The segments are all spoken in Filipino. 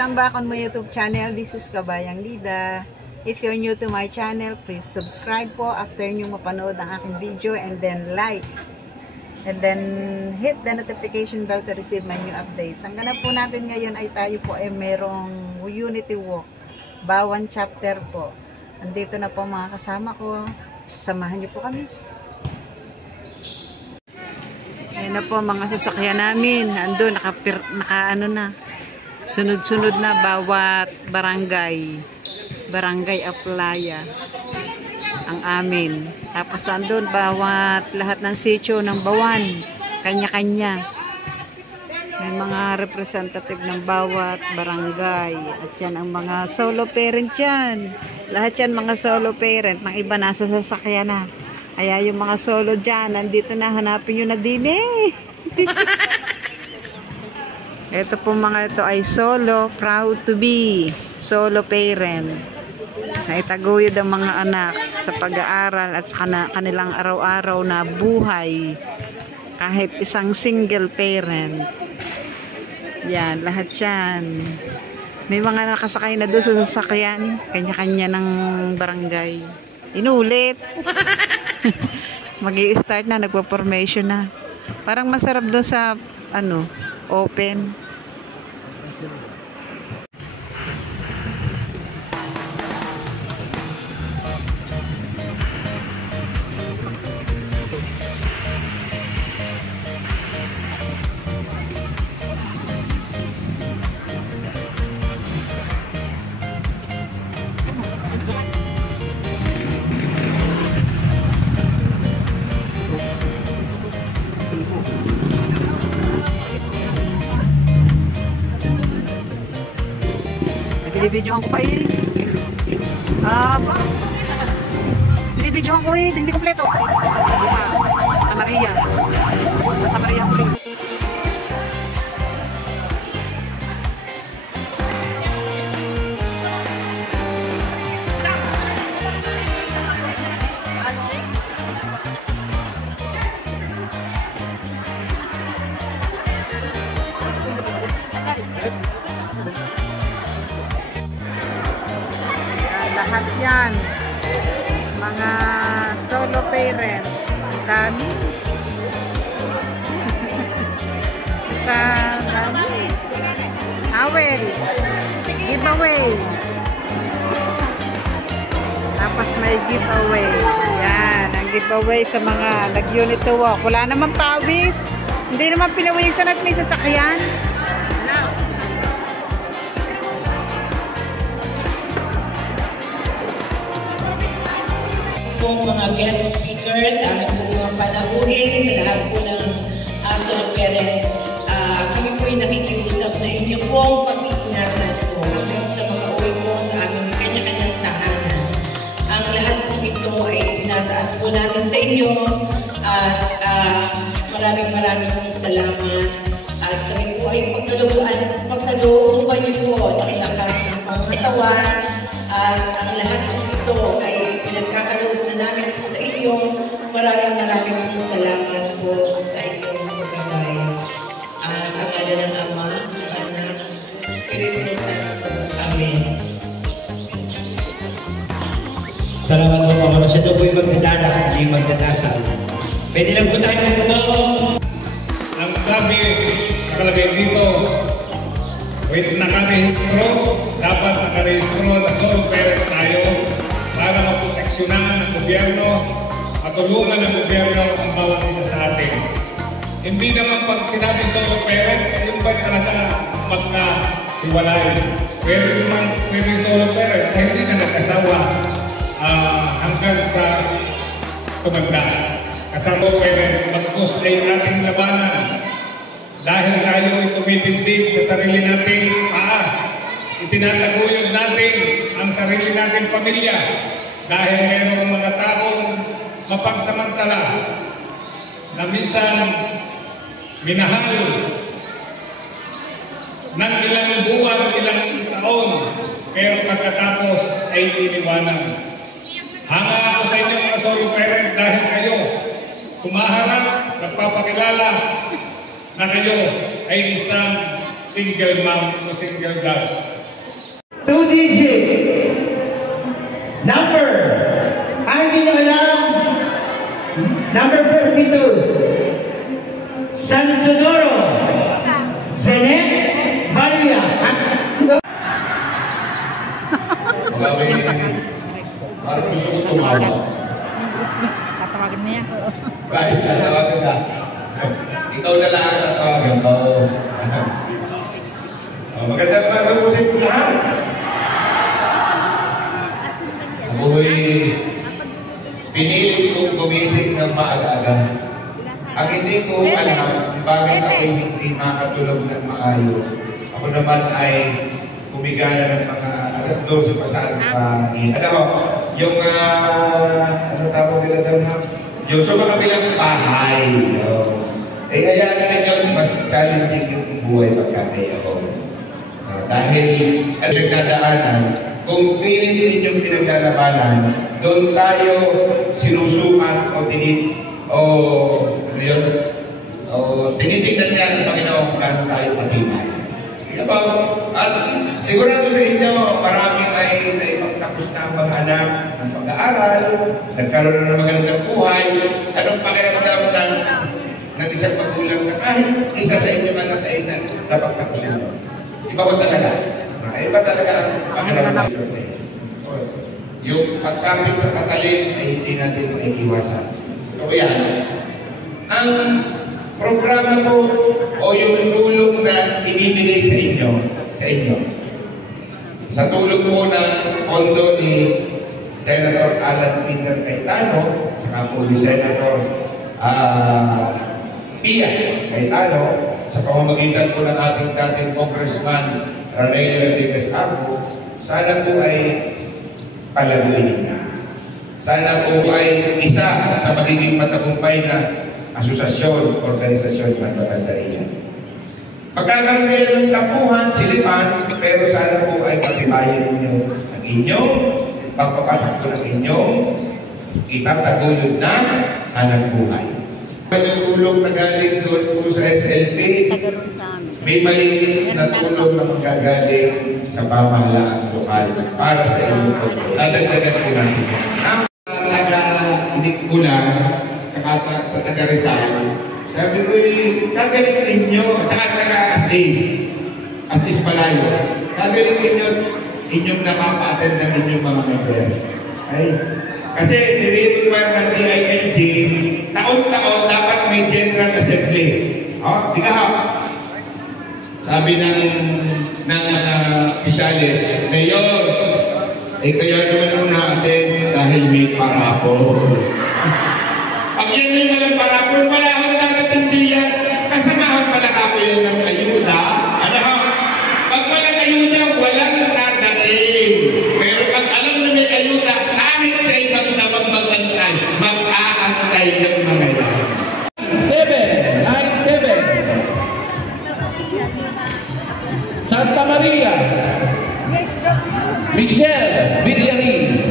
welcome back on my YouTube channel. This is Kabayang Lida. If you're new to my channel, please subscribe po after nyo mapanood ang aking video, and then like. And then hit the notification bell to receive my new updates. Ang ganap po natin ngayon ay tayo po ay merong Unity Walk. Bawan chapter po. Andito na po mga kasama ko. Samahan niyo po kami. Ayan na po mga sasakyan namin. Ando, ano na. Sunod-sunod na bawat barangay. Barangay Aplaya. Ang amin. Tapos andun bawat lahat ng sitio ng Bawan. Kanya-kanya. May mga representative ng bawat barangay. At yan ang mga solo parent yan. Lahat yan mga solo parent. Mga iba nasa sasakyan na. Kaya yung mga solo dyan, nandito na, hanapin nyo na din eh. Ito po mga ito ay solo, proud to be solo parent. Naitaguyod ang mga anak sa pag-aaral at sa kanilang araw-araw na buhay. Kahit isang single parent. Yan, lahat yan. May mga nakasakay na doon sa sasakyan. Kanya-kanya ng barangay. Inulit. Mag-i-start na, nagpa-formation na. Parang masarap doon sa open. Binibidyohan ko pa eh. Binibidyohan ko eh. Hindi kompleto. Santa Maria. Santa Maria ulit. Lahat yan mga solo parent. Dami. Dami. Awel. Giveaway. Tapos may giveaway. Yan. Ang giveaway sa mga nag-unity walk. Wala naman pawis. Hindi naman pinawisan at may sasakyan. Mga guest speakers, sa aming po mga panahuhin, sa lahat po ng solo parent, kami po ay nakikiusap na inyo pong pag-iingatan po hanggang sa mga uwi po sa aming kanya-kanyang tahanan. Ang lahat po ito ay tinataas po natin sa inyo at maraming pong salamat. At kami po ay pagkalooban niyo po ng lakas ng pangatawan at ang lahat po ito ay pinagkakaloob na namin po sa inyo. Maraming pong salamat po sa inyong pagkabay. Sa ngala ng Ama, ng Anak, Espiritu Santo. Amen. Salamat po mga siya daw po'y magdadalas, hindi magdadasal. Pwede lang po tayo magpupo. Ang sabi, nakalagay dito, with nakarehistro, dapat nakarehistro na solo parent tayo para maproteksyonan ng gobyerno at tulungan ng gobyerno ang bawat isa sa atin. Hindi naman pag sinabi solo parent, yung ba talaga magkahiwalay. Pwede solo parent na hindi na nag-asawa hanggang sa tumanda. Kasama parent, magpus ay ating labanan. Dahil tayo ay tumitindig sa sarili nating itinataguyod natin ang sarili nating pamilya dahil mayroong mga taong mapagsamantala na minsan minahal ng ilang buwan, ilang taon, pero pagkatapos ay iniwanan. Hanga ako sa inyo mga solo parent dahil kayo kumaharap, nagpapakilala na kayo ay isang single mom o single dad. 2-digit number. Hindi nyo alam. Number 42. San Sonoro. Zenet Maria. Parang gusto ko tumawa. Tatawagan niya. Guys, tatawagan ka. Ikaw na lang ang tatawagan ko. Magandang umaga po sa inyo lahat. Ako'y pinilit kong gumising ng maaga-aga. Ang hindi ko alam bakit ako'y hindi makatulog ng maayos. Ako naman ay kumigala ng mga alas 12 pa saan pa. Yung ano tawag nila daw na? Yung sa mga bilang bahay. Hayaan na ninyo, mas challenging yung buhay pagkakay ako. Dahil ang nagdadaanan, kung pilit ninyong pinaglalabanan, doon tayo sinusukat o tinitignan niya ng Panginoon kung gaano tayo matibay. At sigurado sa inyo, maraming ay naipagtapos na ang mga anak ng pag-aaral, nagkaroon na ng magandang buhay. Anong pakiramdam ng isang magulang na kahit isa sa inyo man at ay napagtapos nyo? Iba ko talaga. Iba talaga ang pakiramdam. Yung pagkapit sa patalim ay hindi natin maiiwasan. So yan. Ang programa po o yung tulong na ibibigay sa inyo, sa tulong po ng pondo ni Senator Alan Peter Cayetano, saka po ni Senator Pia Cayetano, sa pamamagitan po ng ating dating Congressman Rene Rodriguez Apo, sana po ay palaguin na. Sana po ay isa sa magiging matagumpay na asosasyon, organisasyon ng Magandarian. Pagkakaroon kayo ng tapuhan, silipan, pero sana po ay patibayan ninyo ang inyong pagpapatakbo ng inyong itatagulod na hanap buhay. Yung tulong na galing doon po sa SLP, may maliit na tulong na magagaling sa pamahalaan lokal para sa inyo po. Dadagdagan po natin. Hindi ko lang sa taga-Rizal. Sabi ko, kagaling ninyo, at saka taga-Asis Palayo. Kagaling ninyo, inyong nakapa-attend ng inyong mga members. Kasi nire-require ng DILG, taon-taon dapat may General Assembly. Di ka sabi ng Pisales, Mayor, kaya naman nung na-attend dahil may parapol. Pag yan may malang parapol, wala akong dadating yan. Kasamahan pala ako yun ng ayuda. Pag walang ayuda, walang dadating. Pero pag alam na may ayuda, kahit sa ibang damang mag-antay, mag-aantay yung mga yan. 797 Santa Maria Michelle Villarin.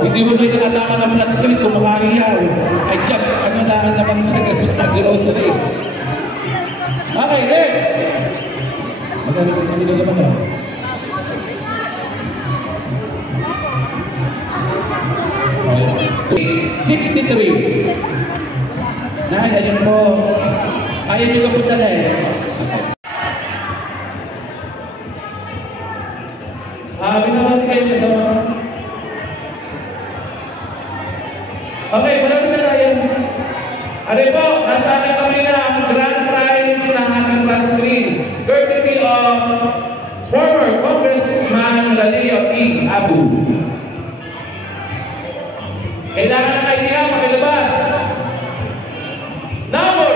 Hindi mo kayo nakatama ng flat screen kung makahiyaw. Ay, Jack, ano na ang naman sa grocery. Okay, next. Magkano ko sabi na naman na? Okay. 63. Ayan po. Ayaw nyo ka po talaga. Binawan kayo sa mga... Okay, marami na tayo. Ano po, nasa akin kami na ang grand prize ng ating flat screen. Courtesy of former Congressman Laleo P. Abu. Kailangan ng idea, makilabas. Number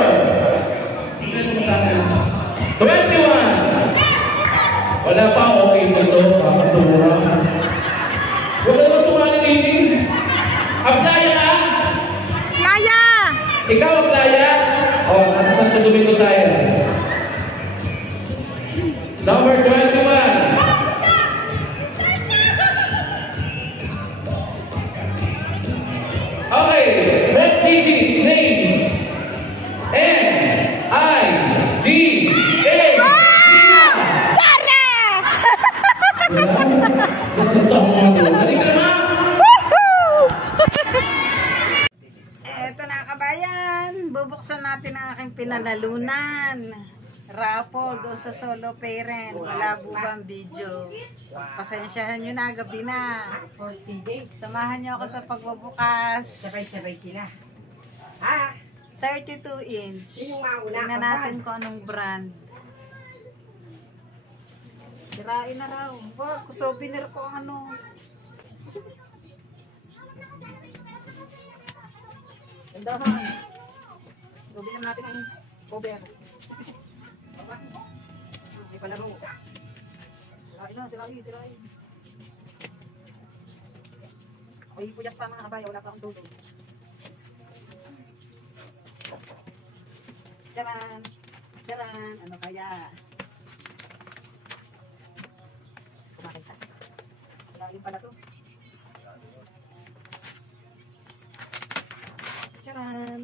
21. Wala pa, okay mo ito, pakasura. Wala mo sumali meeting. Aplaya ka? Playa! Ikaw ang playa? Nasa sa Domingo tayo. Number 21. Okay, red digit names. N-I-D-A. nananalunan. Raffle doon sa solo parent. Malabo ba ang video? Pasensyahan nyo na, gabi na. Samahan nyo ako sa pagbabukas. Sabay-sabay sila. 32 inch. Tingnan natin kung anong brand. Sirain na raw. Wag, souvenir ko ang ano. Gandahan. Souvenir natin ang cover. Ay palaro. Sirain na, sirain. Ay, puyat pa mga kabayo, wala pa akong tulog. Charan! Charan! Ano kaya? Kumakita. Lalim pala to. Charan!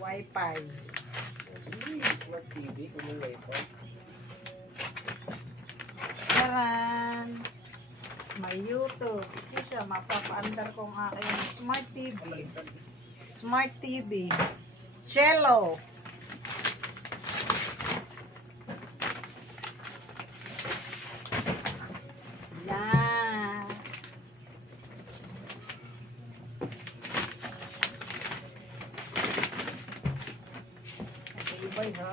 Wi-Fi. Smart TV, kung may wifi. Charan! May YouTube. Hindi siya, mapapaandar ko ang aking Smart TV. Smart TV. Cello. Yan. Matibay, ha?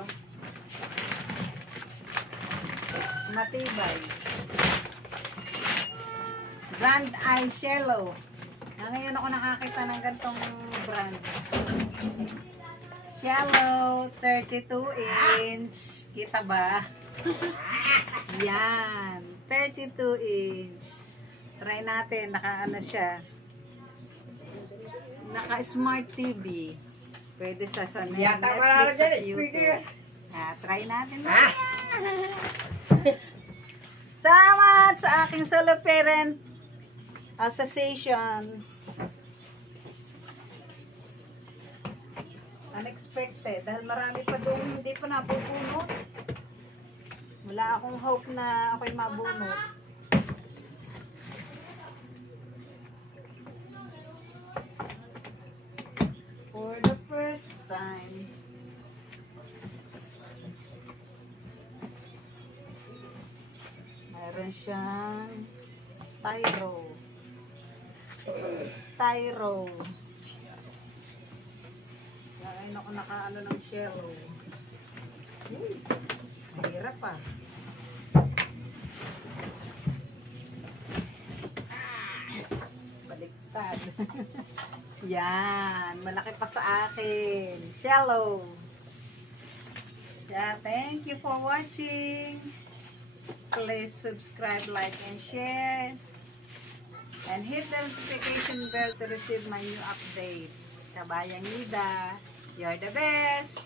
Matibay. Brand Eye Cello. Ngayon ako nakakita ng gantong brand. Cello, 32 inch. Kita ba? Yan. 32 inch. Try natin. Naka-ano siya. Naka-smart TV. Pwede sa Netflix at YouTube. Try natin na. Salamat sa aking solo parent associations. Unexpected. Dahil marami pa doon hindi pa nabubunot. Wala akong hope na ako'y mabunot. For the first time. Mayroon siyang styro. Ngayon ako nakaano ng cello. Mahirap pa. Baliktad. Yan. Malaki pa sa akin. Cello. Yeah, thank you for watching. Please subscribe, like, and share. And hit the notification bell to receive my new updates. Kabayang Nida, you're the best!